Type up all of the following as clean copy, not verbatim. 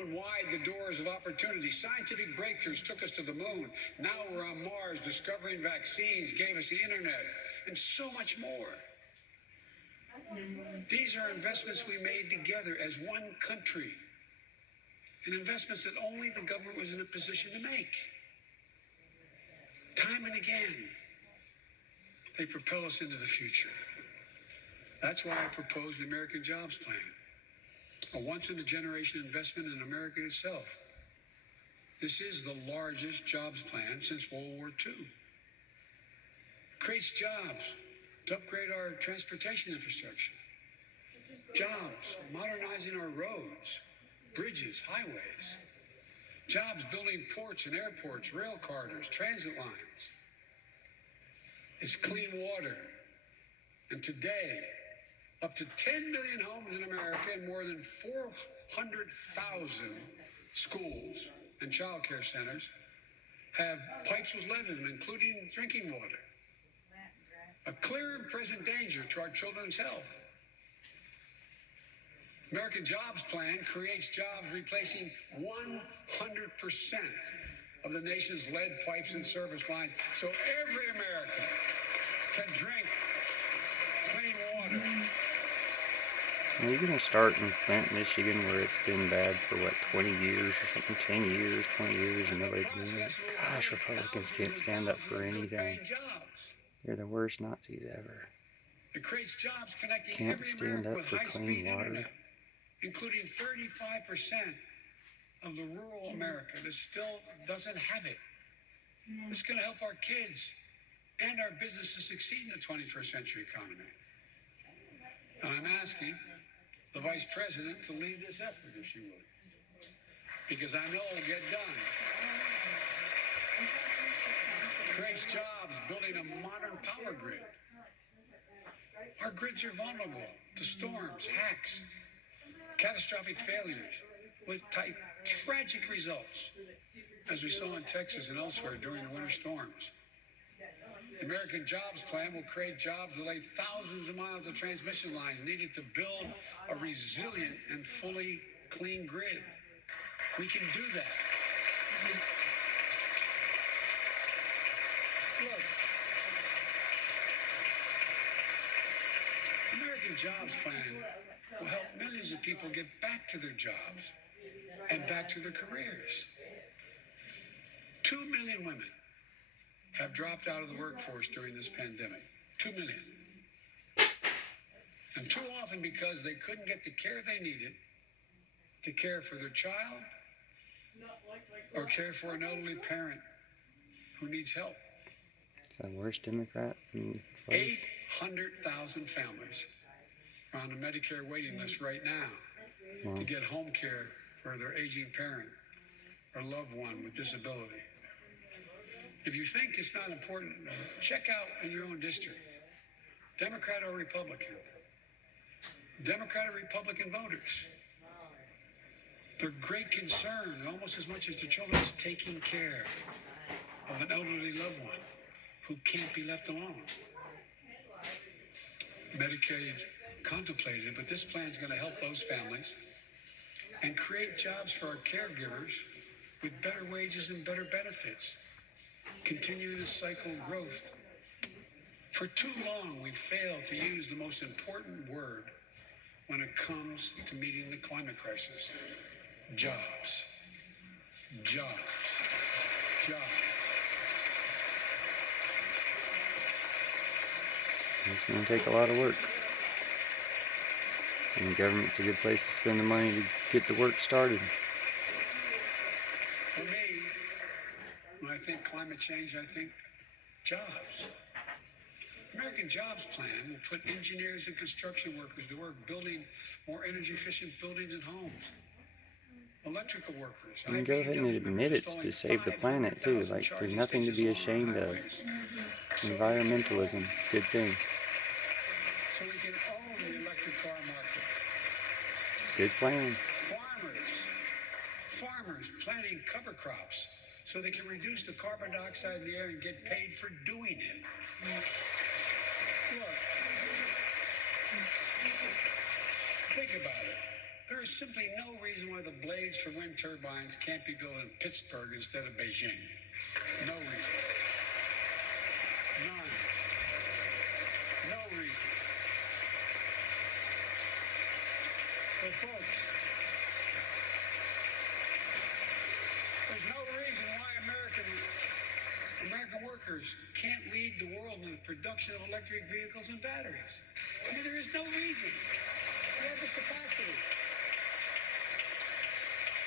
opened wide the doors of opportunity. Scientific breakthroughs took us to the moon. Now we're on Mars. Discovering vaccines gave us the internet, and so much more. These are investments we made together as one country, and investments that only the government was in a position to make. Time and again, they propel us into the future. That's why I proposed the American Jobs Plan, a once-in-a-generation investment in America itself. This is the largest jobs plan since World War II. It creates jobs to upgrade our transportation infrastructure. Jobs modernizing our roads, bridges, highways. Jobs building ports and airports, rail corridors, transit lines. It's clean water. And today, up to 10 million homes in America and more than 400,000 schools and child care centers have pipes with lead in them, including drinking water. A clear and present danger to our children's health. American Jobs Plan creates jobs replacing 100% of the nation's lead pipes and service lines, so every American can drink clean water. Are you going to start in Flint, Michigan, where it's been bad for, 20 years or something? 10 years, 20 years, and nobody's doing it? Gosh, Republicans can't stand up for anything. They're the worst Nazis ever. It creates jobs connecting Can't stand up for clean water. Including 35% of the rural America that still doesn't have it. This is going to help our kids and our businesses succeed in the 21st century economy. And I'm asking the Vice President to lead this effort, if she would, because I know it'll get done. Creates jobs building a modern power grid. Our grids are vulnerable to storms, hacks, catastrophic failures with tragic results, as we saw in Texas and elsewhere during the winter storms. The American Jobs Plan will create jobs that lay thousands of miles of transmission lines needed to build a resilient and fully clean grid. We can do that. Look, the American Jobs Plan will help millions of people get back to their jobs and back to their careers. 2 million women have dropped out of the workforce during this pandemic. 2 million. And too often because they couldn't get the care they needed to care for their child or care for an elderly parent who needs help. Is that worst Democrat in place? 800,000 families are on the Medicare waiting list right now to get home care for their aging parent or loved one with disability. If you think it's not important, check out in your own district, Democrat or Republican. Democrat or Republican voters. Their great concern, almost as much as the children, is taking care of an elderly loved one who can't be left alone. Medicaid contemplated it, but this plan is going to help those families and create jobs for our caregivers with better wages and better benefits. Continue this cycle of growth. For too long, we've failed to use the most important word when it comes to meeting the climate crisis. Jobs. Jobs. Jobs. It's going to take a lot of work. And the government's a good place to spend the money to get the work started. For me, when I think climate change, I think jobs. American Jobs Plan will put engineers and construction workers to work building more energy-efficient buildings and homes. Electrical workers. And go ahead and admit it's to save the planet, too. Like, there's nothing to be ashamed of. Environmentalism, good thing. So we can own the electric car market. Good plan. Farmers planting cover crops so they can reduce the carbon dioxide in the air and get paid for doing it. Look, think about it. There is simply no reason why the blades for wind turbines can't be built in Pittsburgh instead of Beijing. No reason. None. No reason. So, folks, there's no reason why American workers can't lead the world in the production of electric vehicles and batteries. I mean, there is no reason. We have the capacity.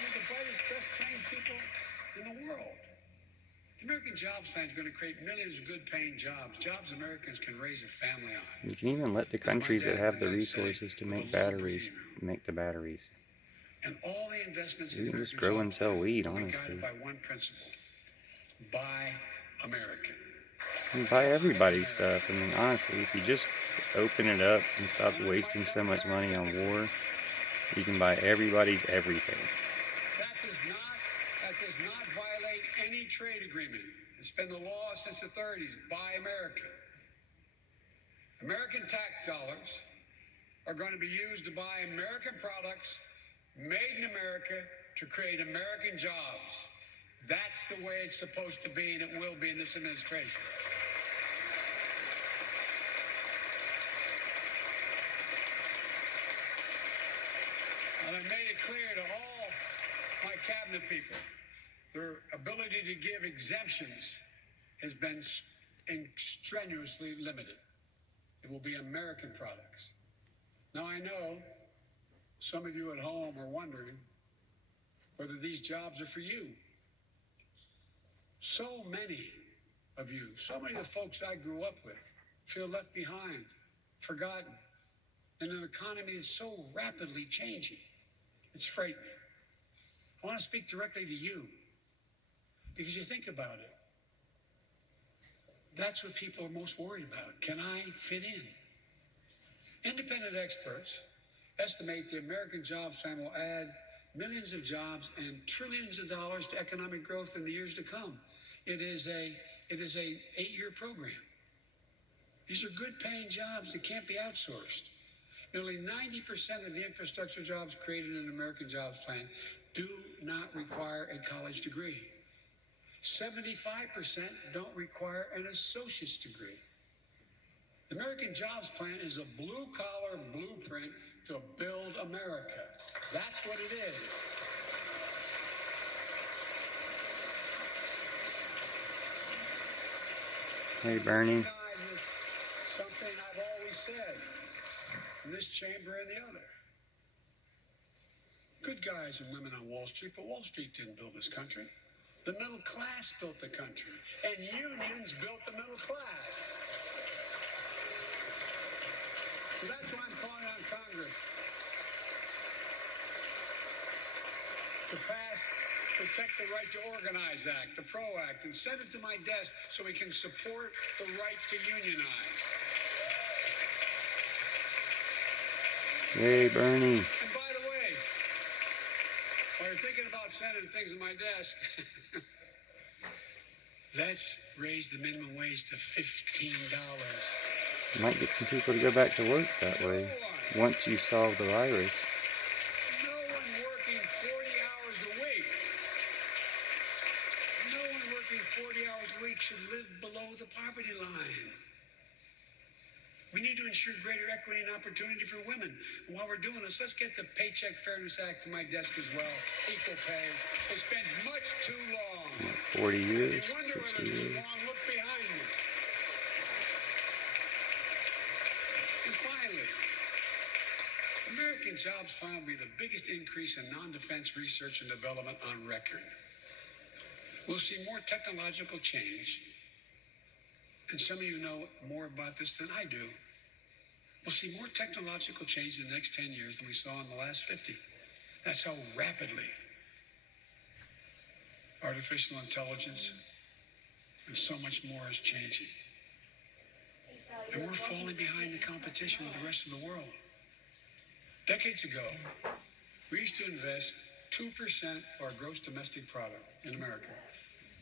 We're the brightest, best trained people in the world. The American Jobs Plan is going to create millions of good-paying jobs Americans can raise a family on. You can even let the countries that have the resources to make batteries make the batteries. And all the investments You can just grow and sell weed, honestly. By one principle: buy American. And buy everybody's stuff. I mean, honestly, if you just open it up and stop wasting so much money on war, you can buy everybody's everything. That does not violate any trade agreement. It's been the law since the 30s. Buy American. American tax dollars are going to be used to buy American products made in America to create American jobs. That's the way it's supposed to be, and it will be in this administration. And I made it clear to all my cabinet people, their ability to give exemptions has been strenuously limited. It will be American products. Now, I know some of you at home are wondering whether these jobs are for you. So many of you, so many of the folks I grew up with, feel left behind, forgotten, in an economy that's so rapidly changing. It's frightening. I want to speak directly to you, because you think about it. That's what people are most worried about. Can I fit in? Independent experts estimate the American Jobs Plan will add millions of jobs and trillions of dollars to economic growth in the years to come. It is a 8-year program. These are good paying jobs that can't be outsourced. Nearly 90% of the infrastructure jobs created in the American Jobs Plan do not require a college degree. 75% don't require an associate's degree. The American Jobs Plan is a blue-collar blueprint to build America. That's what it is. Hey, Bernie. Something I've always said in this chamber and the other. Good guys and women on Wall Street, but Wall Street didn't build this country. The middle class built the country, and unions built the middle class. So that's why I'm calling on Congress to pass Protect the Right to Organize Act, the PRO Act, and send it to my desk so we can support the right to unionize. Hey, Bernie. And by the way, while you're thinking about sending things to my desk, let's raise the minimum wage to $15. You might get some people to go back to work that way once you solve the virus. No one working 40 hours a week. No one working 40 hours a week should live below the poverty line. We need to ensure greater equity and opportunity for women. And while we're doing this, let's get the Paycheck Fairness Act to my desk as well. Equal pay. It's been much too long. 40 years, If you wonder 60 whether it's too years. long, look behind me. And finally, American Jobs Plan will be the biggest increase in non-defense research and development on record. We'll see more technological change, and some of you know more about this than I do. We'll see more technological change in the next 10 years than we saw in the last 50. That's how rapidly artificial intelligence and so much more is changing. And we're falling behind the competition with the rest of the world. Decades ago, we used to invest 2% of our gross domestic product in America.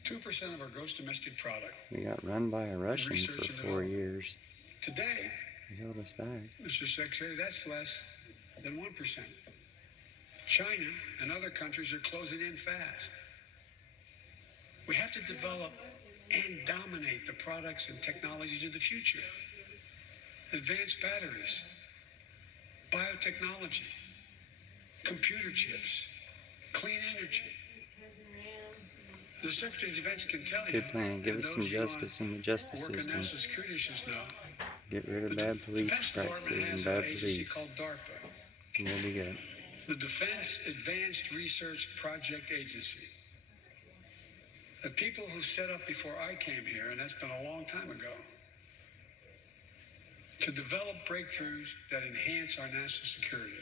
2% of our gross domestic product. We got run by a Russian Research for and 4 development. years. Today, He held us back. Mr. Secretary, that's less than 1%. China and other countries are closing in fast. We have to develop and dominate the products and technologies of the future. Advanced batteries, biotechnology, computer chips, clean energy. The Secretary of Defense can tell you. Good plan. Give and us those some of you on justice in the justice work in system. national security issues know. Get rid of The bad police Defense Department practices has and an bad agency police. called DARPA, And we'll be good. the Defense Advanced Research Project Agency. The people who set up before I came here, and that's been a long time ago, to develop breakthroughs that enhance our national security.